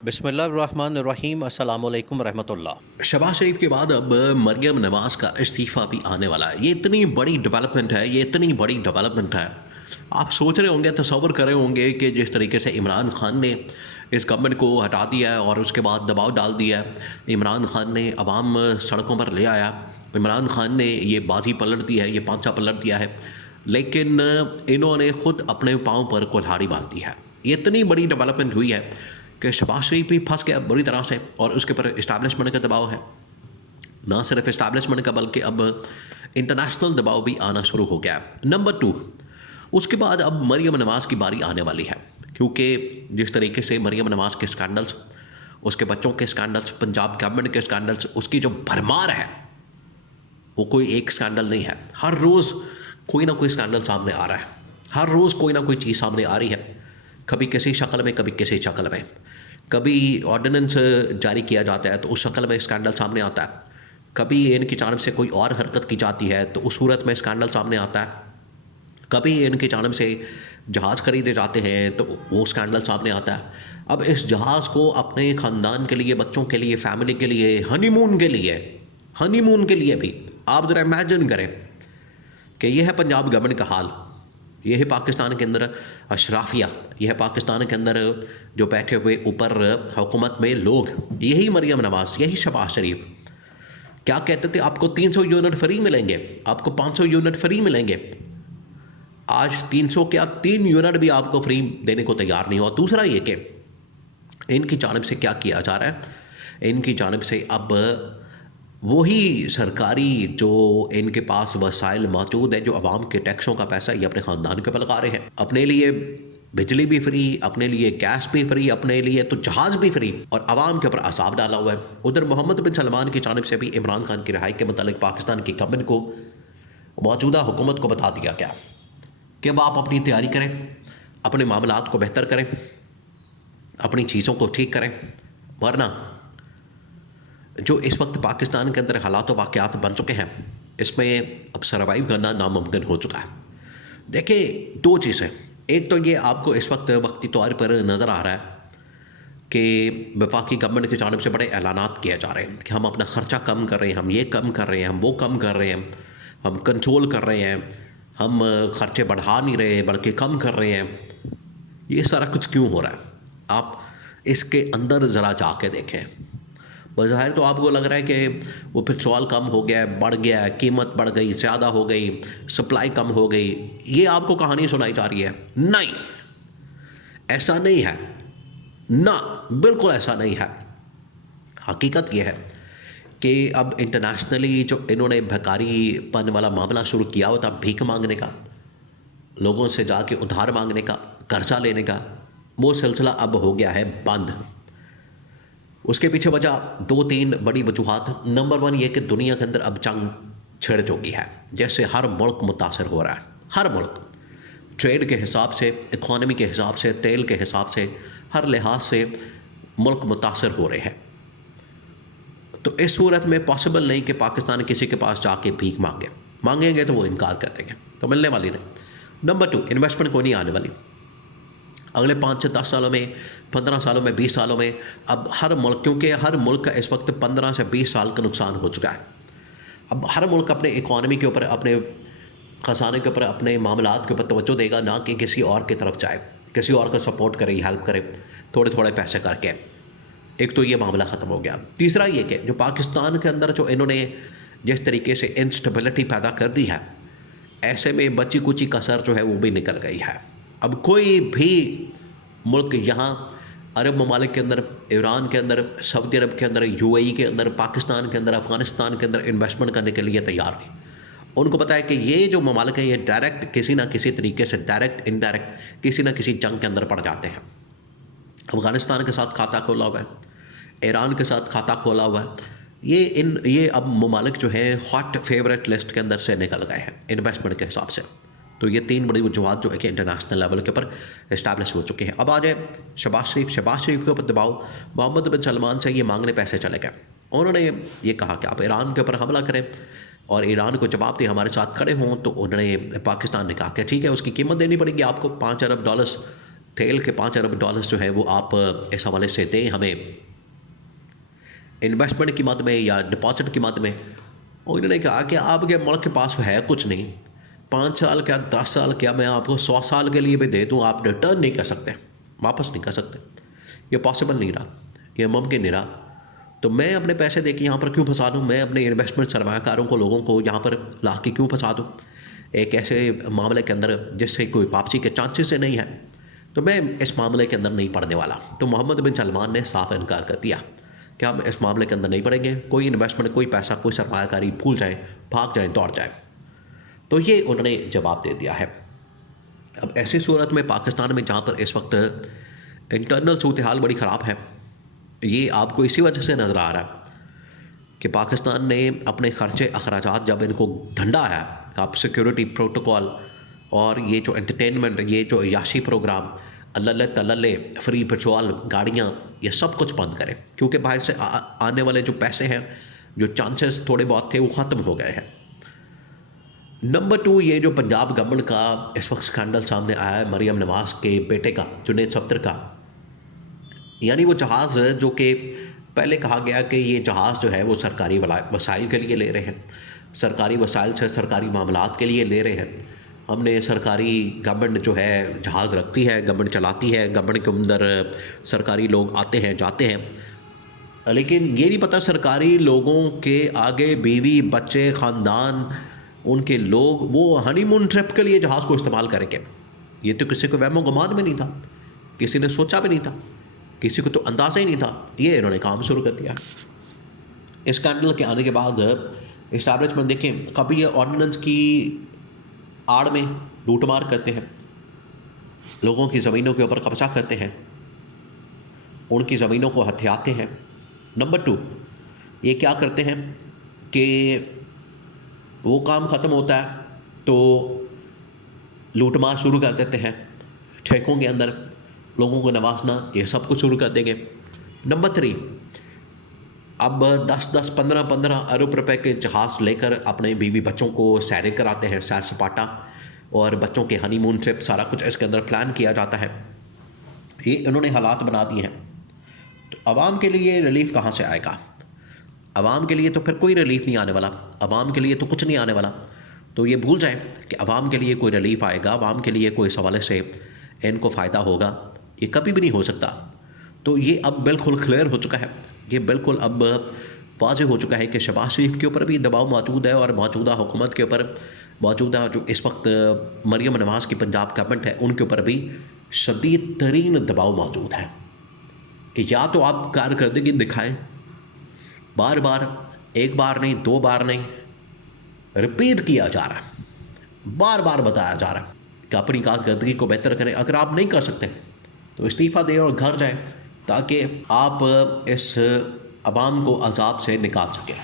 बिस्मिल्लाहिर्रहमानिर्रहीम अस्सलाम वालेकुम रहमतुल्लाह। शहबाज शरीफ के बाद अब मरियम नवाज़ का इस्तीफ़ा भी आने वाला है। ये इतनी बड़ी डेवलपमेंट है, ये इतनी बड़ी डेवलपमेंट है। आप सोच रहे होंगे, तसव्वुर कर रहे होंगे कि जिस तरीके से इमरान खान ने इस गवर्नमेंट को हटा दिया है और उसके बाद दबाव डाल दिया है, इमरान खान ने अवाम सड़कों पर ले आया, इमरान खान ने ये बाजी पलट दी है, ये पांचा पलट दिया है, लेकिन इन्होंने ख़ुद अपने पाँव पर कुल्हाड़ी बांध दी है। ये इतनी बड़ी डेवलपमेंट हुई है कि शहबाज शरीफ भी फंस गया बुरी तरह से और उसके ऊपर इस्टेब्लिशमेंट का दबाव है। ना सिर्फ इस्टेब्लिशमेंट का बल्कि अब इंटरनेशनल दबाव भी आना शुरू हो गया है। नंबर 2, उसके बाद अब मरियम नवाज़ की बारी आने वाली है, क्योंकि जिस तरीके से मरियम नवाज़ के स्कैंडल्स, उसके बच्चों के स्कैंडल्स, पंजाब गवर्नमेंट के स्कैंडल्स, उसकी जो भरमार है वो कोई एक स्कैंडल नहीं है। हर रोज़ कोई ना कोई स्कैंडल सामने आ रहा है, हर रोज़ कोई ना कोई चीज़ सामने आ रही है, कभी किसी शक्ल में, कभी किसी शक्ल में। कभी ऑर्डिनेंस जारी किया जाता है तो उस शक्ल में स्कैंडल सामने आता है, कभी इनकी जानिब से कोई और हरकत की जाती है तो उस सूरत में स्कैंडल सामने आता है, कभी इनकी जानिब से जहाज़ खरीदे जाते हैं तो वो स्कैंडल सामने आता है। अब इस जहाज़ को अपने ख़ानदान के लिए, बच्चों के लिए, फैमिली के लिए, हनीमून के लिए भी आप ज़रा इमेजिन करें कि यह है पंजाब गवर्नमेंट का हाल, यह है पाकिस्तान के अंदर अशराफिया, यह है पाकिस्तान के अंदर जो बैठे हुए ऊपर हुकूमत में लोग, यही मरियम नवाज़, यही शहबाज शरीफ क्या कहते थे, आपको 300 यूनिट फ्री मिलेंगे, आपको 500 यूनिट फ्री मिलेंगे। आज 300 क्या 3 यूनिट भी आपको फ्री देने को तैयार नहीं हुआ। दूसरा ये कि इनकी जानिब से क्या किया जा रहा है, इनकी जानिब से अब वही सरकारी जो इनके पास वसाइल मौजूद है, जो अवाम के टैक्सों का पैसा ये अपने ख़ानदान के ऊपर लगा रहे हैं, अपने लिए बिजली भी फ्री, अपने लिए गैस भी फ्री, अपने लिए तो जहाज़ भी फ्री, और अवाम के ऊपर असाब डाला हुआ है। उधर मोहम्मद बिन सलमान की जानिब से भी इमरान खान की रिहाई के मतलब पाकिस्तान की गवर्नमेंट को, मौजूदा हुकूमत को बता दिया गया कि अब आप अपनी तैयारी करें, अपने मामलात को बेहतर करें, अपनी चीज़ों को ठीक करें, वरना जो इस वक्त पाकिस्तान के अंदर हालात वाक़यात बन चुके हैं, इसमें अब सर्वाइव करना नामुमकिन हो चुका है। देखिए, 2 चीज़ें, एक तो ये आपको इस वक्त वक्ती तौर पर नज़र आ रहा है कि वफाकी गवर्नमेंट की जानिब से बड़े ऐलानात किए जा रहे हैं कि हम अपना ख़र्चा कम कर रहे हैं, हम ये कम कर रहे हैं, हम वो कम कर रहे हैं, हम कंट्रोल कर रहे हैं, हम ख़र्चे बढ़ा नहीं रहे बल्कि कम कर रहे हैं। ये सारा कुछ क्यों हो रहा है? आप इसके अंदर ज़रा जाके देखें। बज़ाहिर तो आपको लग रहा है कि वो पेट्रोल कम हो गया है, बढ़ गया है, कीमत बढ़ गई, ज़्यादा हो गई, सप्लाई कम हो गई, ये आपको कहानी सुनाई जा रही है। नहीं, ऐसा नहीं है ना, बिल्कुल ऐसा नहीं है। हकीकत यह है कि अब इंटरनेशनली जो इन्होंने भिखारीपन वाला मामला शुरू किया हुआ था, भीख मांगने का, लोगों से जाके उधार मांगने का, कर्जा लेने का, वो सिलसिला अब हो गया है बंद। उसके पीछे वजह 2-3 बड़ी वजूहात। नंबर 1 ये कि दुनिया के अंदर अब जंग छिड़ चुकी है, जैसे हर मुल्क मुतासर हो रहा है, हर मुल्क ट्रेड के हिसाब से, इकॉनमी के हिसाब से, तेल के हिसाब से, हर लिहाज से मुल्क मुतासर हो रहे हैं। तो इस सूरत में पॉसिबल नहीं कि पाकिस्तान किसी के पास जाके भीख मांगेंगे तो वो इनकार कर देंगे, तो मिलने वाली नहीं। नंबर 2, इन्वेस्टमेंट कोई नहीं आने वाली अगले 5 से 10 सालों में, 15 सालों में, 20 सालों में। अब हर मुल्क, क्योंकि हर मुल्क का इस वक्त 15 से 20 साल का नुकसान हो चुका है, अब हर मुल्क अपने इकॉनमी के ऊपर, अपने ख़जाने के ऊपर, अपने मामलात के ऊपर तवज्जो देगा, ना कि किसी और की तरफ जाए, किसी और का सपोर्ट करे, हेल्प करे थोड़े थोड़े पैसे करके। एक तो ये मामला ख़त्म हो गया। तीसरा ये कि जो पाकिस्तान के अंदर जो इन्होंने जिस तरीके से इंस्टेबिलिटी पैदा कर दी है, ऐसे में बची कुची कसर जो है वो भी निकल गई है। अब कोई भी मुल्क यहाँ अरब ममालिक के अंदर, ईरान के अंदर, सऊदी अरब के अंदर, यूएई के अंदर, पाकिस्तान के अंदर, अफ़गानिस्तान के अंदर इन्वेस्टमेंट करने के लिए तैयार नहीं। उनको पता है कि ये जो ममालिक हैं ये डायरेक्ट किसी ना किसी तरीके से, डायरेक्ट इनडायरेक्ट किसी ना किसी जंग के अंदर पड़ जाते हैं। अफ़गानिस्तान के साथ खाता खोला हुआ है, ईरान के साथ खाता खोला हुआ है, ये अब ममालिक जो है हॉट फेवरेट लिस्ट के अंदर से निकल गए हैं इन्वेस्टमेंट के हिसाब से। तो ये 3 बड़ी वजूहत जो है कि इंटरनेशनल लेवल के ऊपर इस्टेब्लिश हो चुके हैं। अब आ जाए शहबाज शरीफ के ऊपर दबाव, मोहम्मद बिन सलमान से ये मांगने पैसे चले गए। उन्होंने ये कहा कि आप ईरान के ऊपर हमला करें और ईरान को जवाब दे हमारे साथ खड़े हों, तो उन्होंने, पाकिस्तान ने कहा कि ठीक है, उसकी कीमत देनी पड़ेगी आपको, $5 अरब तेल के 5 अरब डॉलर्स जो है वो आप इस हवाले से दें हमें इन्वेस्टमेंट की मद में या डिपॉजिट की मद में। और इन्होंने कहा कि आपके मुल्क के पास है कुछ नहीं, 5 साल क्या 10 साल क्या मैं आपको 100 साल के लिए भी दे दूँ, आप रिटर्न नहीं कर सकते, वापस नहीं कर सकते, ये पॉसिबल नहीं रहा, ये मुमकिन नहीं रहा। तो मैं अपने पैसे दे के यहाँ पर क्यों फंसा दूँ, मैं अपने इन्वेस्टमेंट सरमाकारों को लोगों को यहाँ पर ला के क्यों फंसा दूँ एक ऐसे मामले के अंदर जिससे कोई वापसी के चांसेस नहीं है। तो मैं इस मामले के अंदर नहीं पड़ने वाला। तो मोहम्मद बिन सलमान ने साफ इनकार कर दिया कि हम इस मामले के अंदर नहीं पड़ेंगे, कोई इन्वेस्टमेंट, कोई पैसा, कोई सरमायाकारी भूल जाए, भाग जाए, दौड़ जाए। तो ये उन्होंने जवाब दे दिया है। अब ऐसी सूरत में पाकिस्तान में जहाँ पर इस वक्त इंटरनल सूरत हाल बड़ी ख़राब है, ये आपको इसी वजह से नज़र आ रहा है कि पाकिस्तान ने अपने ख़र्चे अखराजात जब इनको ठंडा है, आप सिक्योरिटी प्रोटोकॉल और ये जो एंटरटेनमेंट, ये जो याशी प्रोग्राम, अल्लल्ले तल्लल्ले, फ्री पेट्रोल, गाड़ियाँ, ये सब कुछ बंद करें, क्योंकि बाहर से आने वाले जो पैसे हैं, जो चांसेस थोड़े बहुत थे, वो ख़त्म हो गए हैं। नंबर 2, ये जो पंजाब गवर्नमेंट का इस वक्त स्कैंडल सामने आया है मरियम नवाज़ के बेटे का, जुनैद सफ्दर का, यानी वो जहाज़ जो कि पहले कहा गया कि ये जहाज़ जो है वो सरकारी वसाइल के लिए ले रहे हैं, सरकारी वसाइल से सरकारी मामलात के लिए ले रहे हैं। हमने सरकारी गवर्नमेंट जो है जहाज़ रखती है, गवर्नमेंट चलाती है, गवर्नमेंट के अंदर सरकारी लोग आते हैं जाते हैं, लेकिन ये नहीं पता सरकारी लोगों के आगे बीवी बच्चे ख़ानदान उनके लोग वो हनीमून ट्रिप के लिए जहाज़ को इस्तेमाल करेंगे। ये तो किसी को वहमो गुमान में नहीं था, किसी ने सोचा भी नहीं था, किसी को तो अंदाज़ा ही नहीं था। ये इन्होंने काम शुरू कर दिया। इस स्कैंडल के आने के बाद इस्टेब्लिशमेंट देखें, कभी ये ऑर्डिनेंस की आड़ में लूटमार करते हैं, लोगों की ज़मीनों के ऊपर कब्जा करते हैं, उनकी ज़मीनों को हथियाते हैं। नंबर 2, ये क्या करते हैं कि वो काम ख़त्म होता है तो लूटमार शुरू कर देते हैं, ठेकों के अंदर लोगों को नवाजना, ये सब कुछ शुरू कर देंगे। नंबर 3, अब 10-10, 15-15 अरब रुपए के जहाज़ लेकर अपने बीवी बच्चों को सैर कराते हैं, सैर सपाटा और बच्चों के हनीमून ट्रिप, सारा कुछ इसके अंदर प्लान किया जाता है। ये इन्होंने हालात बना दिए हैं। तो आवाम के लिए रिलीफ कहाँ से आएगा? आवाम के लिए तो फिर कोई रिलीफ नहीं आने वाला, आवाम के लिए तो कुछ नहीं आने वाला। तो ये भूल जाएं कि आवाम के लिए कोई रिलीफ आएगा, आवाम के लिए कोई सवाल से इनको फ़ायदा होगा, ये कभी भी नहीं हो सकता। तो ये अब बिल्कुल क्लियर हो चुका है, ये बिल्कुल अब वाज़ेह हो चुका है कि शहबाज शरीफ के ऊपर भी दबाव मौजूद है और मौजूदा हुकूमत के ऊपर, मौजूदा जो इस वक्त मरियम नवाज़ की पंजाब गवर्नमेंट है, उनके ऊपर भी शदीद तरीन दबाव मौजूद है कि या तो आप कारकर्दगी दिखाएं, बार बार, एक बार नहीं, 2 बार नहीं, रिपीट किया जा रहा है, बार बार बताया जा रहा है कि अपनी कारकर्दगी को बेहतर करें। अगर आप नहीं कर सकते तो इस्तीफ़ा दें और घर जाएं, ताकि आप इस अवाम को अजाब से निकाल सकें।